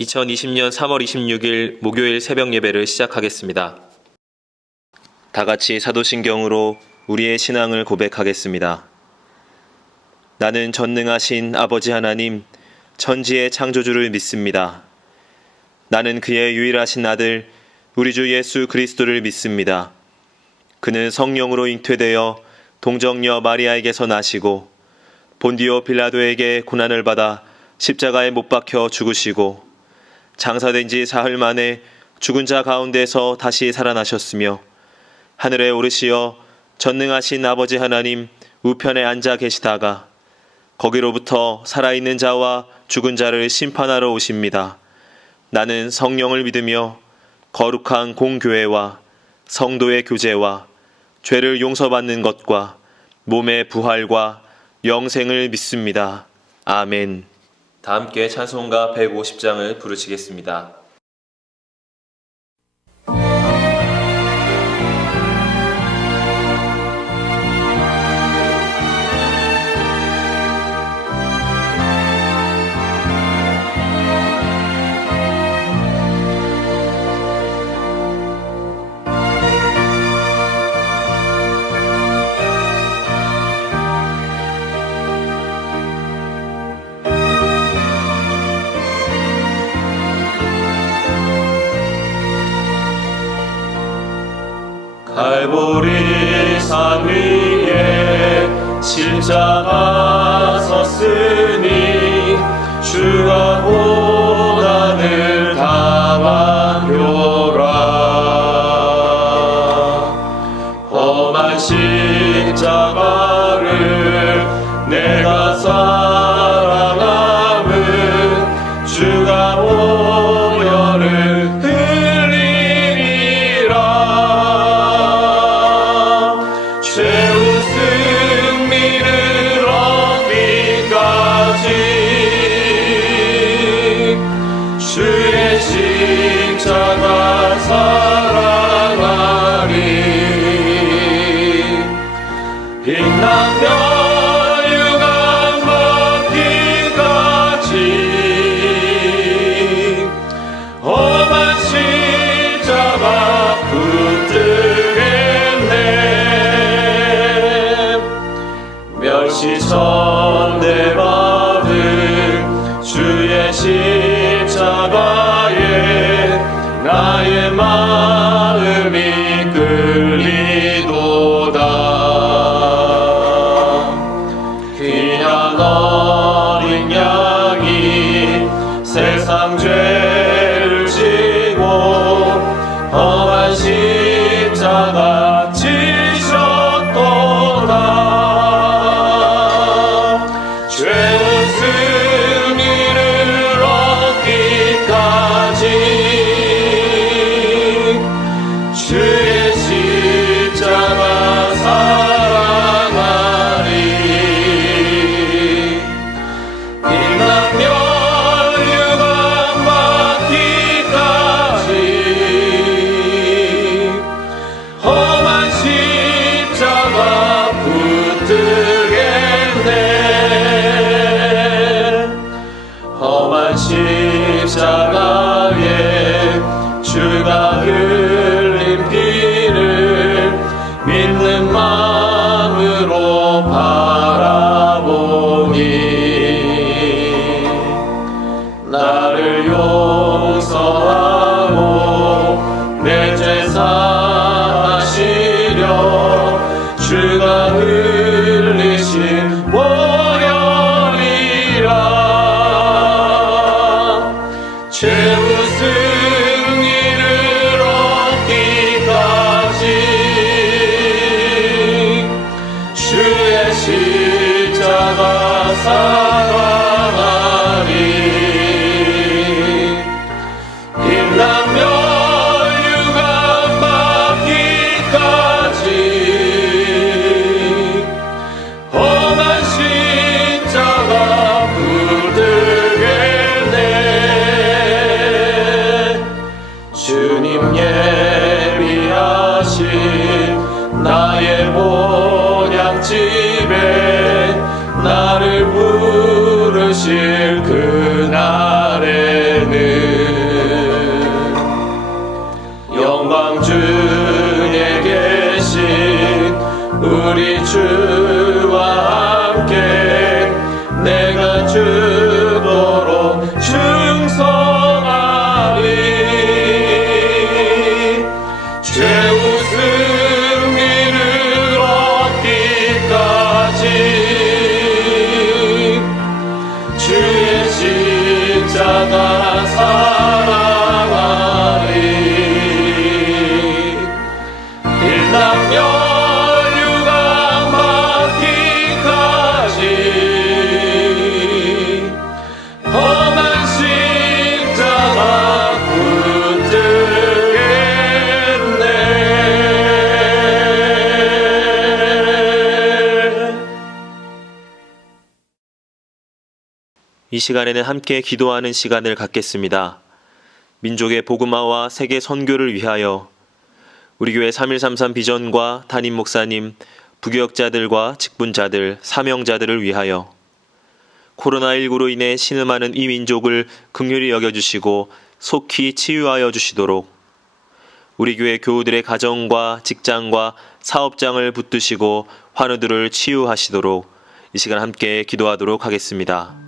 2020년 3월 26일 목요일 새벽 예배를 시작하겠습니다. 다 같이 사도신경으로 우리의 신앙을 고백하겠습니다. 나는 전능하신 아버지 하나님, 천지의 창조주를 믿습니다. 나는 그의 유일하신 아들, 우리 주 예수 그리스도를 믿습니다. 그는 성령으로 잉태되어 동정녀 마리아에게서 나시고 본디오 빌라도에게 고난을 받아 십자가에 못 박혀 죽으시고 장사된 지 사흘 만에 죽은 자 가운데서 다시 살아나셨으며 하늘에 오르시어 전능하신 아버지 하나님 우편에 앉아 계시다가 거기로부터 살아있는 자와 죽은 자를 심판하러 오십니다. 나는 성령을 믿으며 거룩한 공교회와 성도의 교제와 죄를 용서받는 것과 몸의 부활과 영생을 믿습니다. 아멘. 다 함께 찬송가 150장을 부르시겠습니다. 갈보리 산 위에 십자가 섰으니 주가 고난을 당한 표라. 험한 십자가를 내가 사랑함은 주가 오열을 최후 승리를 얻기까지 주의 십자가 사랑하리. 빛나며 유감 받기까지 험한 십자가 멸시천대 받은 주의 십자가에 나의 마음이 끌리도다. 귀한 어린 양이 세상 죄를 지고 험한 십자가 지셨도다. 최후 승리를 얻기까지 주의 십자가 사랑하리. 빛나며 유감 받기까지 험한 십자가 붙들겠네. 험한 십자가에 주가 흘린 피를 믿는 마음으로 바라보니 나를 용서하고 내 죄 사하시려 주가 흘리신 최후 승리를 얻기까지 주의 십자가 사랑하리. 빛나며 유감 받기까지 험한 십자가 붙들겠네. 주님 예비하신 나의 본향집에 나를 이 시간에는 함께 기도하는 시간을 갖겠습니다. 민족의 복음화와 세계 선교를 위하여 우리 교회 3133 비전과 담임 목사님, 부교역자들과 직분자들, 사명자들을 위하여 코로나19로 인해 신음하는 이 민족을 긍휼히 여겨주시고 속히 치유하여 주시도록 우리 교회 교우들의 가정과 직장과 사업장을 붙드시고 환우들을 치유하시도록 이 시간 함께 기도하도록 하겠습니다.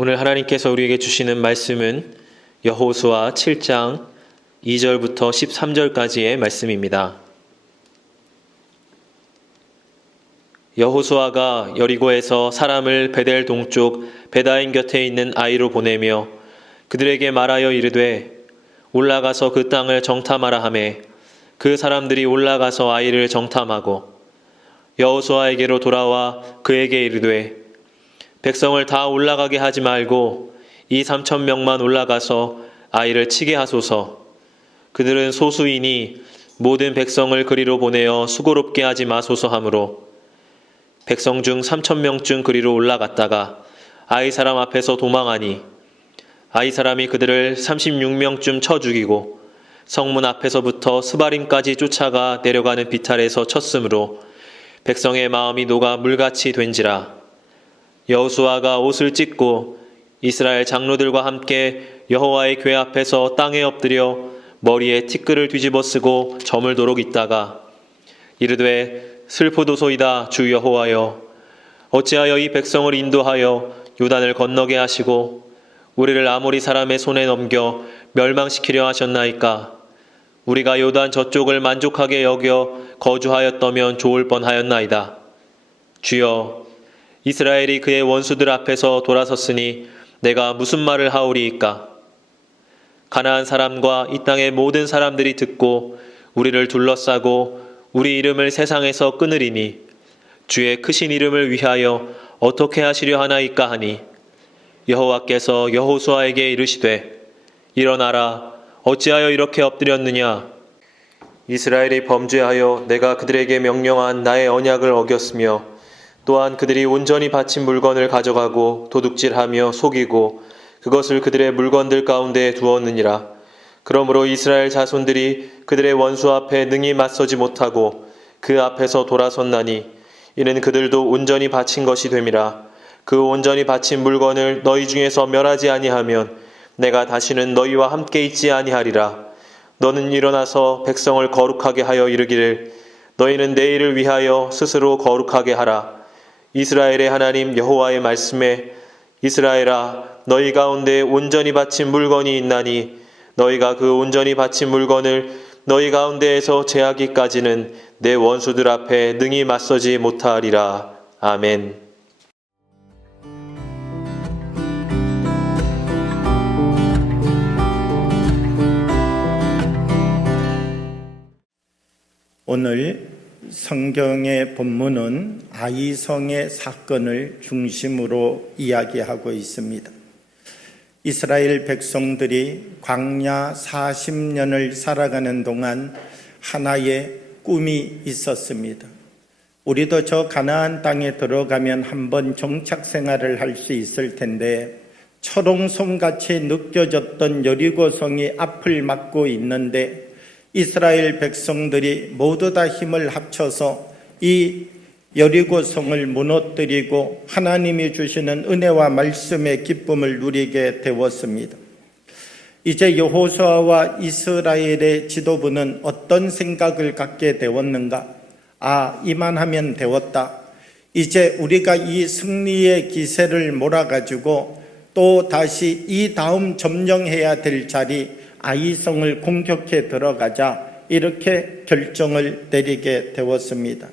오늘 하나님께서 우리에게 주시는 말씀은 여호수아 7장 2절부터 13절까지의 말씀입니다. 여호수아가 여리고에서 사람을 베델 동쪽 베다인 곁에 있는 아이로 보내며 그들에게 말하여 이르되 올라가서 그 땅을 정탐하라 하매 그 사람들이 올라가서 아이를 정탐하고 여호수아에게로 돌아와 그에게 이르되 백성을 다 올라가게 하지 말고 이 3,000명만 올라가서 아이를 치게 하소서. 그들은 소수이니 모든 백성을 그리로 보내어 수고롭게 하지 마소서 하므로 백성 중 3,000명쯤 그리로 올라갔다가 아이 사람 앞에서 도망하니 아이 사람이 그들을 36명쯤 쳐 죽이고 성문 앞에서부터 스바림까지 쫓아가 내려가는 비탈에서 쳤으므로 백성의 마음이 녹아 물같이 된지라. 여호수아가 옷을 찢고 이스라엘 장로들과 함께 여호와의 궤 앞에서 땅에 엎드려 머리에 티끌을 뒤집어 쓰고 저물도록 있다가 이르되 슬프도소이다 주 여호와여 어찌하여 이 백성을 인도하여 요단을 건너게 하시고 우리를 아모리 사람의 손에 넘겨 멸망시키려 하셨나이까. 우리가 요단 저쪽을 만족하게 여겨 거주하였다면 좋을 뻔하였나이다. 주여 이스라엘이 그의 원수들 앞에서 돌아섰으니 내가 무슨 말을 하오리이까. 가나안 사람과 이 땅의 모든 사람들이 듣고 우리를 둘러싸고 우리 이름을 세상에서 끊으리니 주의 크신 이름을 위하여 어떻게 하시려 하나이까 하니 여호와께서 여호수아에게 이르시되 일어나라 어찌하여 이렇게 엎드렸느냐. 이스라엘이 범죄하여 내가 그들에게 명령한 나의 언약을 어겼으며 또한 그들이 온전히 바친 물건을 가져가고 도둑질하며 속이고 그것을 그들의 물건들 가운데 두었느니라. 그러므로 이스라엘 자손들이 그들의 원수 앞에 능히 맞서지 못하고 그 앞에서 돌아섰나니 이는 그들도 온전히 바친 것이 됨이라. 그 온전히 바친 물건을 너희 중에서 멸하지 아니하면 내가 다시는 너희와 함께 있지 아니하리라. 너는 일어나서 백성을 거룩하게 하여 이르기를 너희는 내일을 위하여 스스로 거룩하게 하라. 이스라엘의 하나님 여호와의 말씀에 이스라엘아 너희 가운데 온전히 바친 물건이 있나니 너희가 그 온전히 바친 물건을 너희 가운데에서 제하기까지는 내 원수들 앞에 능히 맞서지 못하리라. 아멘. 오늘 성경의 본문은 아이성의 사건을 중심으로 이야기하고 있습니다. 이스라엘 백성들이 광야 40년을 살아가는 동안 하나의 꿈이 있었습니다. 우리도 저 가나안 땅에 들어가면 한번 정착 생활을 할 수 있을 텐데 철옹성같이 느껴졌던 여리고성이 앞을 막고 있는데 이스라엘 백성들이 모두 다 힘을 합쳐서 이 여리고성을 무너뜨리고 하나님이 주시는 은혜와 말씀의 기쁨을 누리게 되었습니다. 이제 여호수아와 이스라엘의 지도부는 어떤 생각을 갖게 되었는가? 이만하면 되었다. 이제 우리가 이 승리의 기세를 몰아가지고 또 다시 이 다음 점령해야 될 자리 아이성을 공격해 들어가자, 이렇게 결정을 내리게 되었습니다.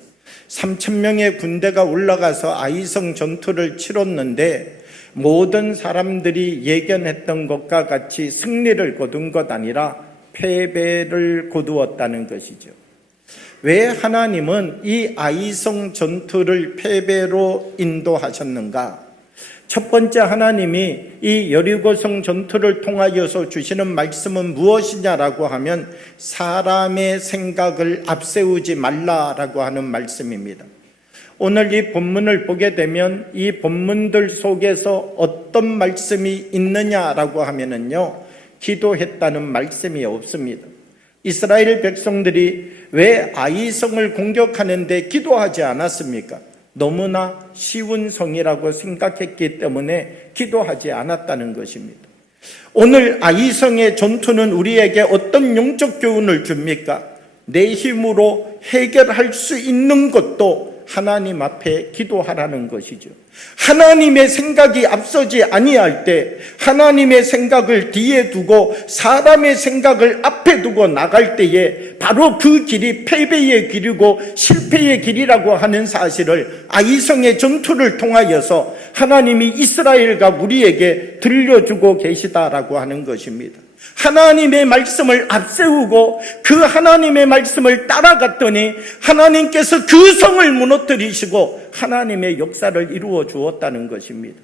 3,000명의 군대가 올라가서 아이성 전투를 치렀는데 모든 사람들이 예견했던 것과 같이 승리를 거둔 것 아니라 패배를 거두었다는 것이죠. 왜 하나님은 이 아이성 전투를 패배로 인도하셨는가? 첫 번째, 하나님이 이 여리고성 전투를 통하여서 주시는 말씀은 무엇이냐라고 하면 사람의 생각을 앞세우지 말라라고 하는 말씀입니다. 오늘 이 본문을 보게 되면 이 본문들 속에서 어떤 말씀이 있느냐라고 하면은요, 기도했다는 말씀이 없습니다. 이스라엘 백성들이 왜 아이성을 공격하는데 기도하지 않았습니까? 너무나 쉬운 성이라고 생각했기 때문에 기도하지 않았다는 것입니다. 오늘 아이성의 전투는 우리에게 어떤 영적 교훈을 줍니까? 내 힘으로 해결할 수 있는 것도 하나님 앞에 기도하라는 것이죠. 하나님의 생각이 앞서지 아니할 때, 하나님의 생각을 뒤에 두고 사람의 생각을 앞에 두고 나갈 때에 바로 그 길이 패배의 길이고 실패의 길이라고 하는 사실을 아이성의 전투를 통하여서 하나님이 이스라엘과 우리에게 들려주고 계시다라고 하는 것입니다. 하나님의 말씀을 앞세우고 그 하나님의 말씀을 따라갔더니 하나님께서 그 성을 무너뜨리시고 하나님의 역사를 이루어 주었다는 것입니다.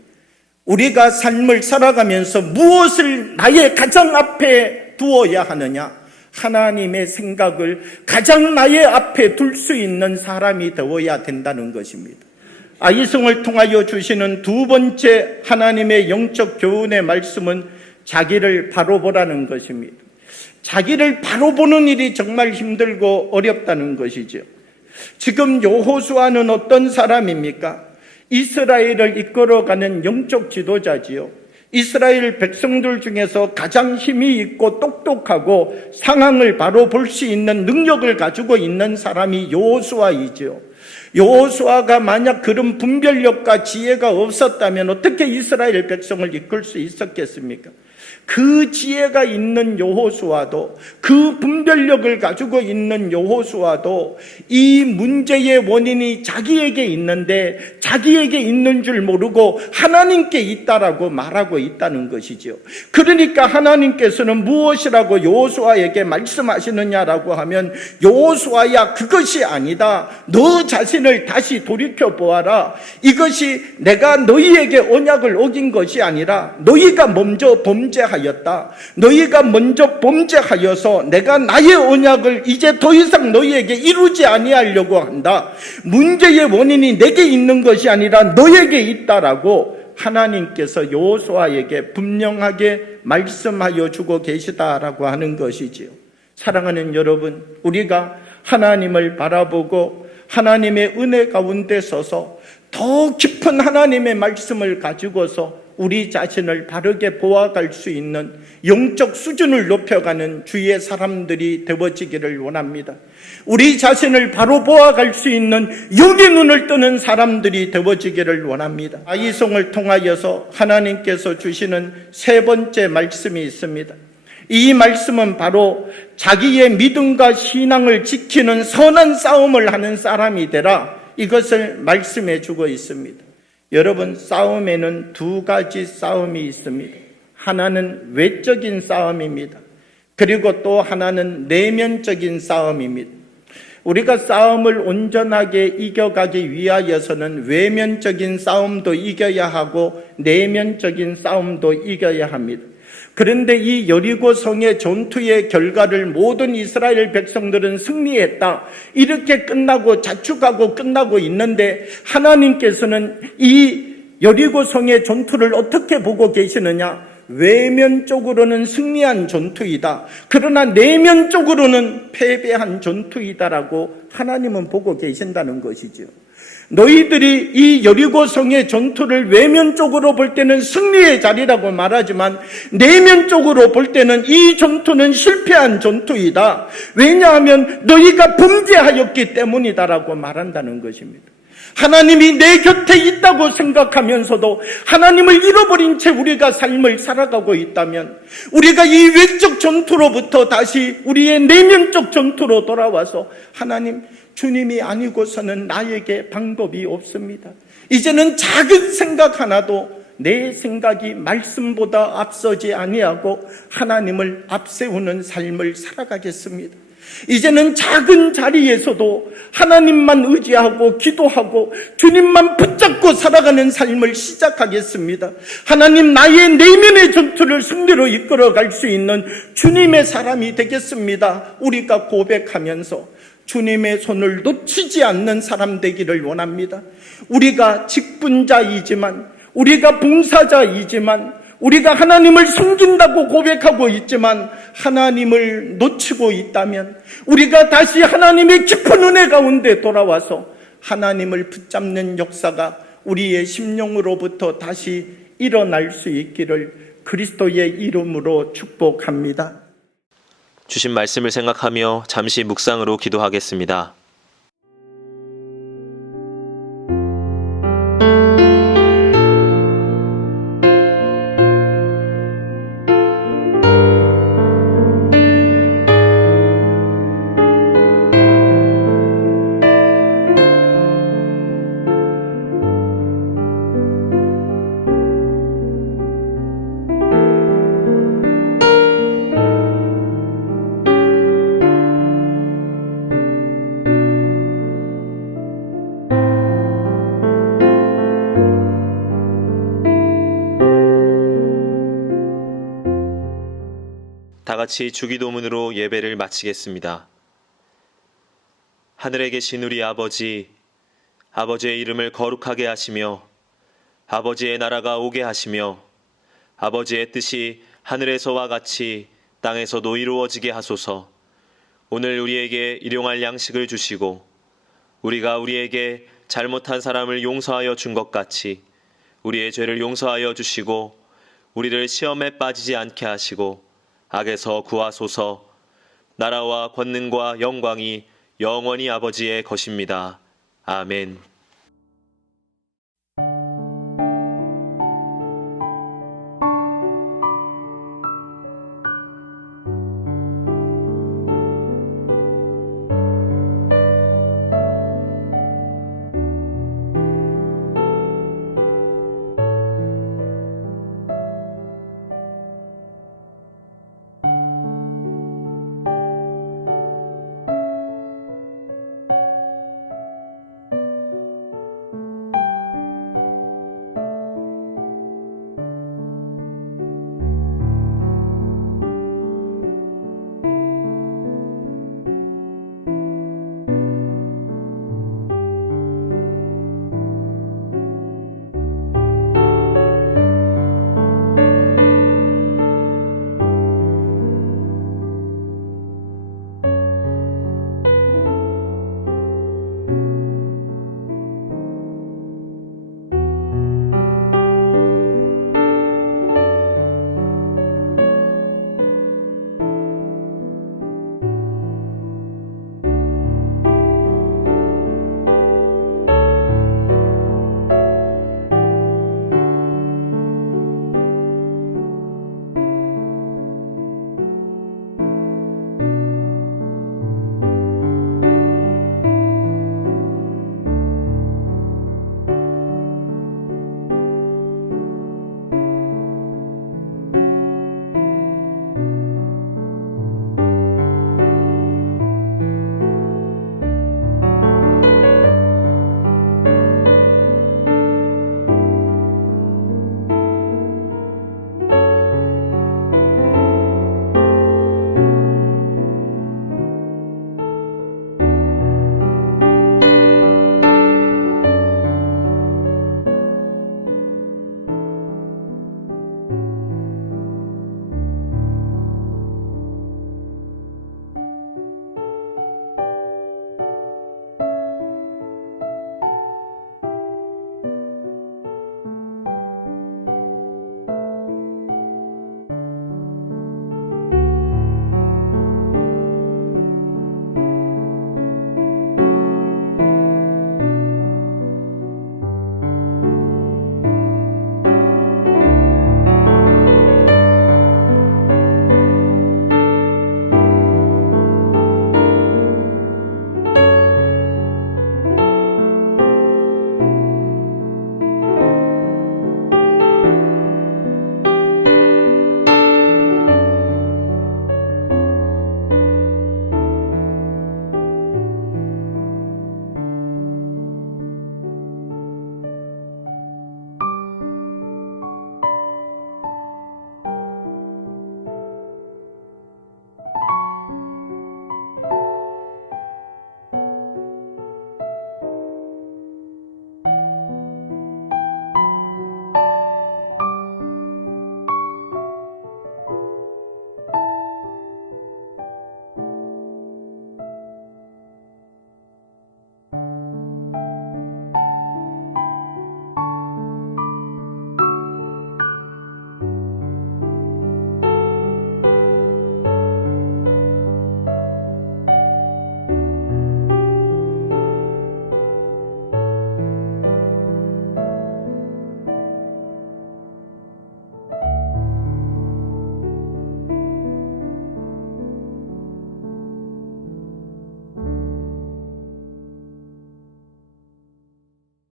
우리가 삶을 살아가면서 무엇을 나의 가장 앞에 두어야 하느냐? 하나님의 생각을 가장 나의 앞에 둘 수 있는 사람이 되어야 된다는 것입니다. 아이성을 통하여 주시는 두 번째 하나님의 영적 교훈의 말씀은 자기를 바로 보라는 것입니다. 자기를 바로 보는 일이 정말 힘들고 어렵다는 것이죠. 지금 여호수아는 어떤 사람입니까? 이스라엘을 이끌어가는 영적 지도자지요. 이스라엘 백성들 중에서 가장 힘이 있고 똑똑하고 상황을 바로 볼 수 있는 능력을 가지고 있는 사람이 여호수아이죠. 여호수아가 만약 그런 분별력과 지혜가 없었다면 어떻게 이스라엘 백성을 이끌 수 있었겠습니까? 그 지혜가 있는 여호수아도, 그 분별력을 가지고 있는 여호수아도 이 문제의 원인이 자기에게 있는데 자기에게 있는 줄 모르고 하나님께 있다라고 말하고 있다는 것이죠. 그러니까 하나님께서는 무엇이라고 여호수아에게 말씀하시느냐라고 하면, 여호수아야, 그것이 아니다. 너 자신을 다시 돌이켜 보아라. 이것이 내가 너희에게 언약을 어긴 것이 아니라 너희가 먼저 범죄하였다. 너희가 먼저 범죄하여서 내가 나의 언약을 이제 더 이상 너희에게 이루지 아니하려고 한다. 문제의 원인이 내게 있는 것이 아니라 너에게 있다라고 하나님께서 여호수아에게 분명하게 말씀하여 주고 계시다라고 하는 것이지요. 사랑하는 여러분, 우리가 하나님을 바라보고 하나님의 은혜 가운데 서서 더 깊은 하나님의 말씀을 가지고서 우리 자신을 바르게 보아갈 수 있는 영적 수준을 높여가는 주의 사람들이 되어지기를 원합니다. 우리 자신을 바로 보아갈 수 있는 영의 눈을 뜨는 사람들이 되어지기를 원합니다. 아이성을 통하여서 하나님께서 주시는 세 번째 말씀이 있습니다. 이 말씀은 바로 자기의 믿음과 신앙을 지키는 선한 싸움을 하는 사람이 되라, 이것을 말씀해 주고 있습니다. 여러분, 싸움에는 두 가지 싸움이 있습니다. 하나는 외적인 싸움입니다. 그리고 또 하나는 내면적인 싸움입니다. 우리가 싸움을 온전하게 이겨가기 위하여서는 외면적인 싸움도 이겨야 하고 내면적인 싸움도 이겨야 합니다. 그런데 이 여리고 성의 전투의 결과를 모든 이스라엘 백성들은 승리했다. 이렇게 끝나고 자축하고 끝나고 있는데 하나님께서는 이 여리고 성의 전투를 어떻게 보고 계시느냐? 외면적으로는 승리한 전투이다. 그러나 내면적으로는 패배한 전투이다라고 하나님은 보고 계신다는 것이죠. 너희들이 이 여리고 성의 전투를 외면적으로 볼 때는 승리의 자리라고 말하지만 내면적으로 볼 때는 이 전투는 실패한 전투이다. 왜냐하면 너희가 범죄하였기 때문이다라고 말한다는 것입니다. 하나님이 내 곁에 있다고 생각하면서도 하나님을 잃어버린 채 우리가 삶을 살아가고 있다면 우리가 이 외적 전투로부터 다시 우리의 내면적 전투로 돌아와서 하나님, 주님이 아니고서는 나에게 방법이 없습니다. 이제는 작은 생각 하나도 내 생각이 말씀보다 앞서지 아니하고 하나님을 앞세우는 삶을 살아가겠습니다. 이제는 작은 자리에서도 하나님만 의지하고 기도하고 주님만 붙잡고 살아가는 삶을 시작하겠습니다. 하나님, 나의 내면의 전투를 승리로 이끌어갈 수 있는 주님의 사람이 되겠습니다. 우리가 고백하면서 주님의 손을 놓치지 않는 사람 되기를 원합니다. 우리가 직분자이지만, 우리가 봉사자이지만, 우리가 하나님을 섬긴다고 고백하고 있지만 하나님을 놓치고 있다면 우리가 다시 하나님의 깊은 은혜 가운데 돌아와서 하나님을 붙잡는 역사가 우리의 심령으로부터 다시 일어날 수 있기를 그리스도의 이름으로 축복합니다. 주신 말씀을 생각하며 잠시 묵상으로 기도하겠습니다. 다 같이 주기도문으로 예배를 마치겠습니다. 하늘에 계신 우리 아버지, 아버지의 이름을 거룩하게 하시며 아버지의 나라가 오게 하시며 아버지의 뜻이 하늘에서와 같이 땅에서도 이루어지게 하소서. 오늘 우리에게 일용할 양식을 주시고 우리가 우리에게 잘못한 사람을 용서하여 준 것 같이 우리의 죄를 용서하여 주시고 우리를 시험에 빠지지 않게 하시고 악에서 구하소서. 나라와 권능과 영광이 영원히 아버지의 것입니다. 아멘.